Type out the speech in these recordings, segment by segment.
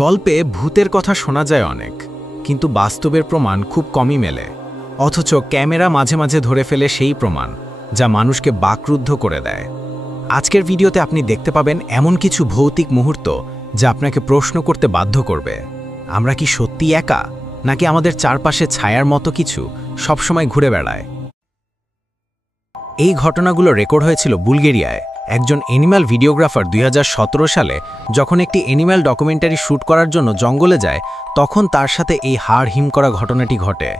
গল্পে ভূতের কথা শোনা যায় অনেক, কিন্তু বাস্তবের প্রমাণ খুব কমই মেলে। অথচ ক্যামেরা মাঝে মাঝে ধরে ফেলে সেই প্রমাণ, যা মানুষকে বাকরুদ্ধ করে দেয়। আজকের ভিডিওতে আপনি দেখতে পাবেন এমন কিছু ভৌতিক মুহূর্ত যা আপনাকে প্রশ্ন করতে বাধ্য করবে, আমরা কি সত্যি একা, নাকি আমাদের চারপাশে ছায়ার মতো কিছু সবসময় ঘুরে বেড়ায়। এই ঘটনাগুলো রেকর্ড হয়েছিল বুলগেরিয়ায়। একজন অ্যানিম্যাল ভিডিওগ্রাফার 2017 সালে যখন একটি অ্যানিম্যাল ডকুমেন্টারি শ্যুট করার জন্য জঙ্গলে যায়, তখন তার সাথে এই হাড় হিম করা ঘটনাটি ঘটে।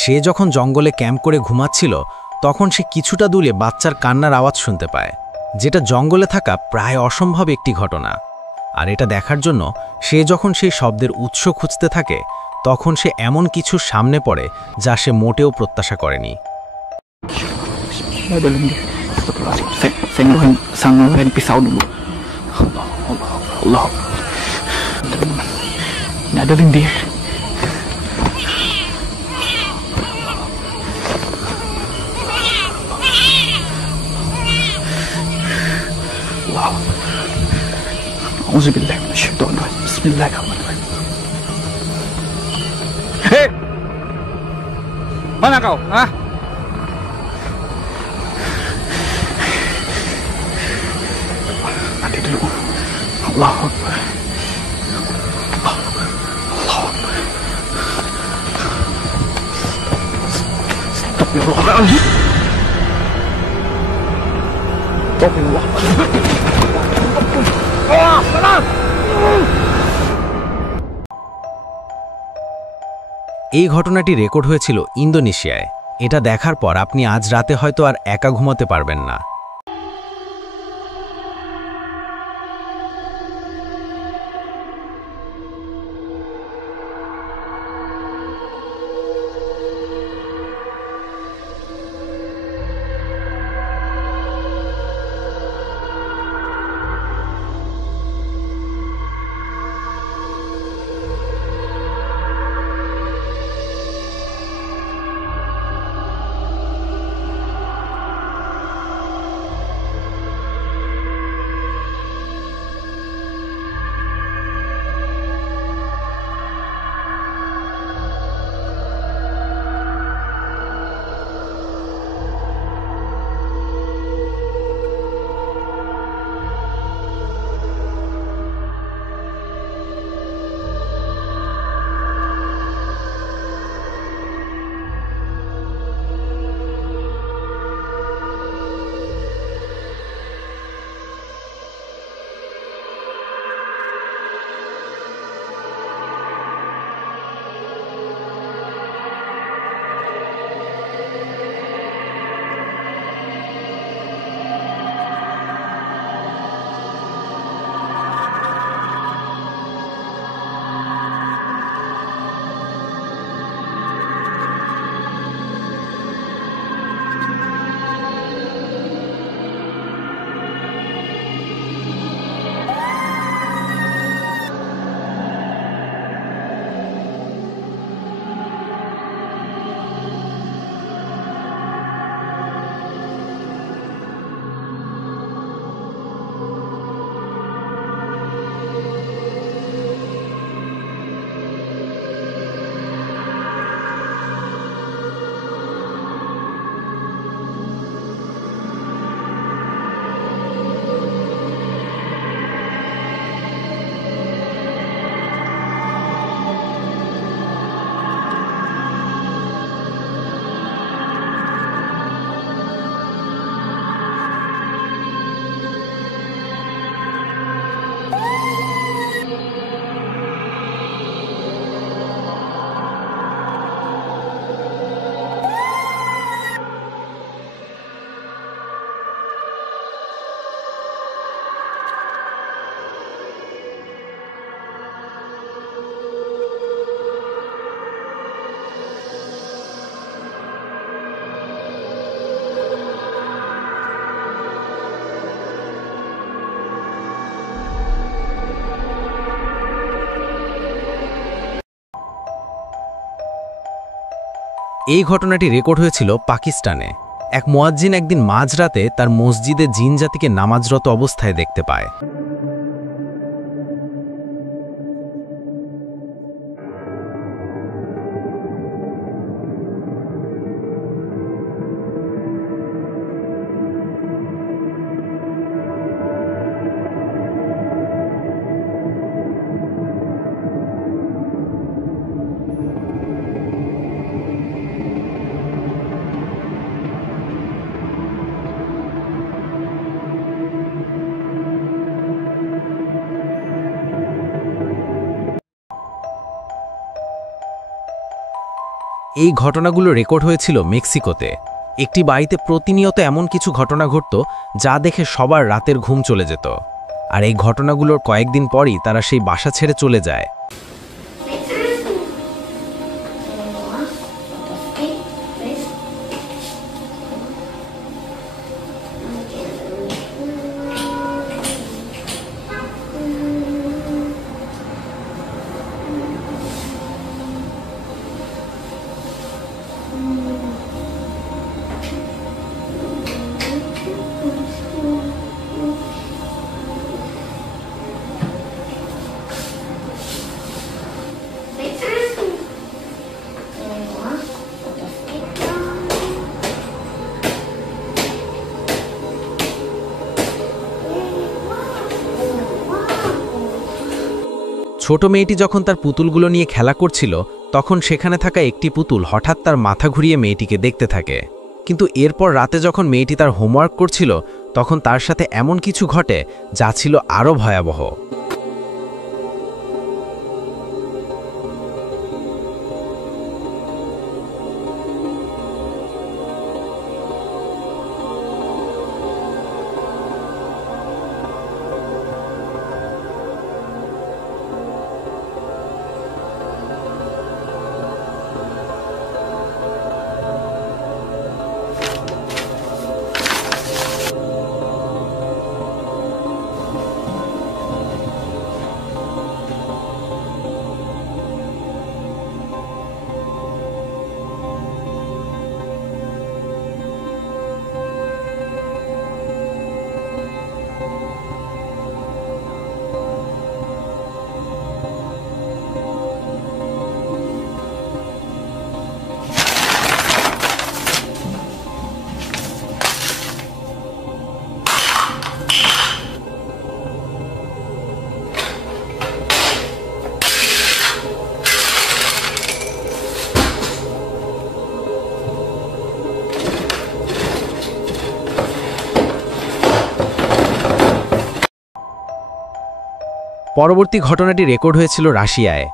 সে যখন জঙ্গলে ক্যাম্প করে ঘুমাচ্ছিল, তখন সে কিছুটা দূরে বাচ্চার কান্নার আওয়াজ শুনতে পায়, যেটা জঙ্গলে থাকা প্রায় অসম্ভব একটি ঘটনা। আর এটা দেখার জন্য সে যখন সেই শব্দের উৎস খুঁজতে থাকে, তখন সে এমন কিছুর সামনে পড়ে যা সে মোটেও প্রত্যাশা করেনি। Saya ngeluarin pisau dulu. Allah. Teman-teman, ini ada lendir. Allah. Auzubillahi minasyaitonirrajim. Bismillahirrahmanirrahim. Hei! Mana kau? Hah? Nanti dulu. Allahu Akbar. Allahu Akbar. Astagfirullahaladzim. Astagfirullahaladzim. এই ঘটনাটি রেকর্ড হয়েছিল ইন্দোনেশিয়ায়। এটা দেখার পর আপনি আজ রাতে হয়তো আর একা ঘুমাতে পারবেন না। এই ঘটনাটি রেকর্ড হয়েছিল পাকিস্তানে। এক মুয়াজ্জিন একদিন মাঝরাতে তার মসজিদে জিন জাতিকে নামাজরত অবস্থায় দেখতে পায়। এই ঘটনাগুলো রেকর্ড হয়েছিল মেক্সিকোতে। একটি বাড়িতে প্রতিনিয়ত এমন কিছু ঘটনা ঘটত যা দেখে সবার রাতের ঘুম চলে যেত। আর এই ঘটনাগুলোর কয়েকদিন পরই তারা সেই বাসা ছেড়ে চলে যায়। ছোট মেয়েটি যখন তার পুতুলগুলো নিয়ে খেলা করছিল তখন সেখানে থাকা একটি পুতুল হঠাৎ তার মাথা ঘুরিয়ে মেয়েটিকে দেখতে থাকে। কিন্তু এরপর রাতে যখন মেয়েটি তার হোমওয়ার্ক করছিল তখন তার সাথে এমন কিছু ঘটে যা ছিল আরও ভয়াবহ। পরবর্তী ঘটনাটি রেকর্ড হয়েছিল রাশিয়ায়।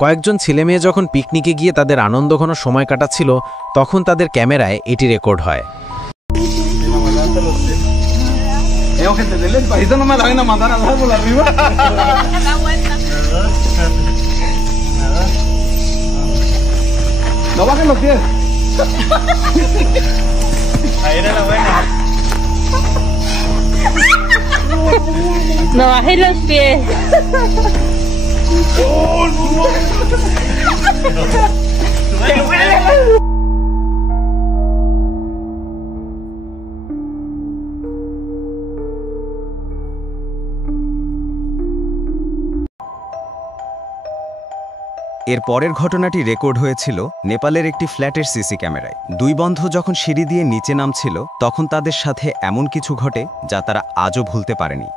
কয়েকজন ছেলেমেয়ে যখন পিকনিকে গিয়ে তাদের আনন্দঘন সময় কাটাচ্ছিল তখন তাদের ক্যামেরায় এটি রেকর্ড হয়। No bajéis los pies. এর পরের ঘটনাটি রেকর্ড হয়েছিল নেপালের একটি ফ্ল্যাটের সিসি ক্যামেরায়। দুই বন্ধু যখন সিঁড়ি দিয়ে নিচে নামছিল তখন তাদের সাথে এমন কিছু ঘটে যা তারা আজও ভুলতে পারেনি।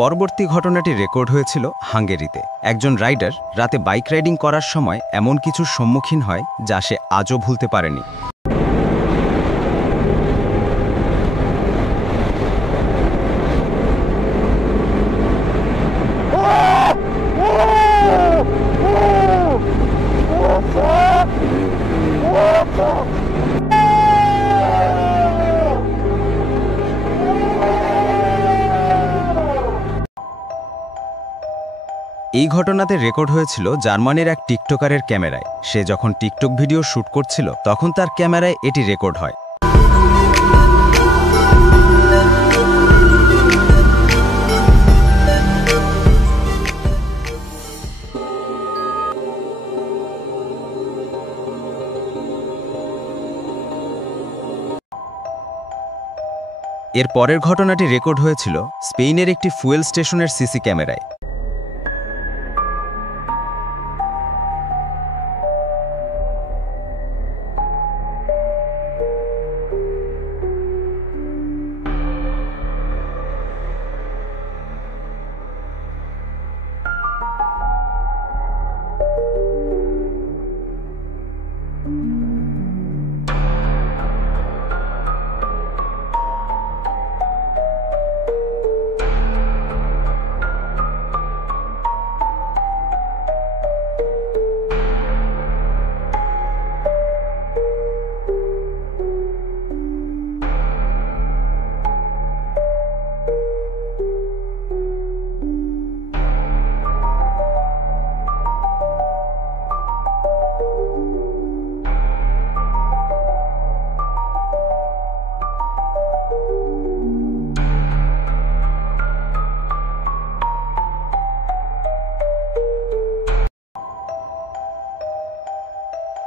পরবর্তী ঘটনাটি রেকর্ড হয়েছিল হাঙ্গেরিতে। একজন রাইডার রাতে বাইক রাইডিং করার সময় এমন কিছুর সম্মুখীন হয় যা সে আজও ভুলতে পারেনি। এই ঘটনাতে রেকর্ড হয়েছিল জার্মানির এক টিকটকারের ক্যামেরায়। সে যখন টিকটক ভিডিও শ্যুট করছিল তখন তার ক্যামেরায় এটি রেকর্ড হয়। এর পরের ঘটনাটি রেকর্ড হয়েছিল স্পেনের একটি ফুয়েল স্টেশনের সিসি ক্যামেরায়।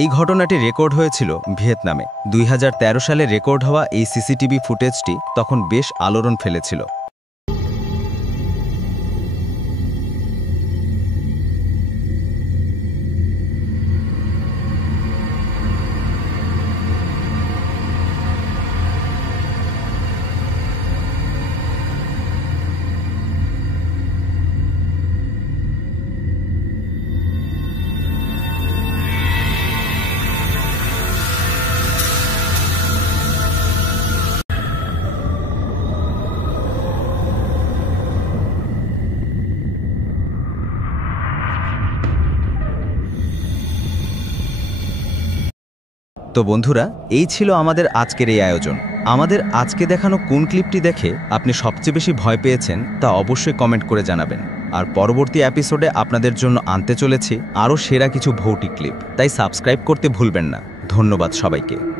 এই ঘটনাটি রেকর্ড হয়েছিল ভিয়েতনামে। 2013 সালে রেকর্ড হওয়া এই সিসিটিভি ফুটেজটি তখন বেশ আলোড়ন ফেলেছিল। তো বন্ধুরা, এই ছিল আমাদের আজকের এই আয়োজন। আমাদের আজকে দেখানো কোন ক্লিপটি দেখে আপনি সবচেয়ে বেশি ভয় পেয়েছেন তা অবশ্যই কমেন্ট করে জানাবেন। আর পরবর্তী এপিসোডে আপনাদের জন্য আনতে চলেছি আরও সেরা কিছু ভৌতিক ক্লিপ, তাই সাবস্ক্রাইব করতে ভুলবেন না। ধন্যবাদ সবাইকে।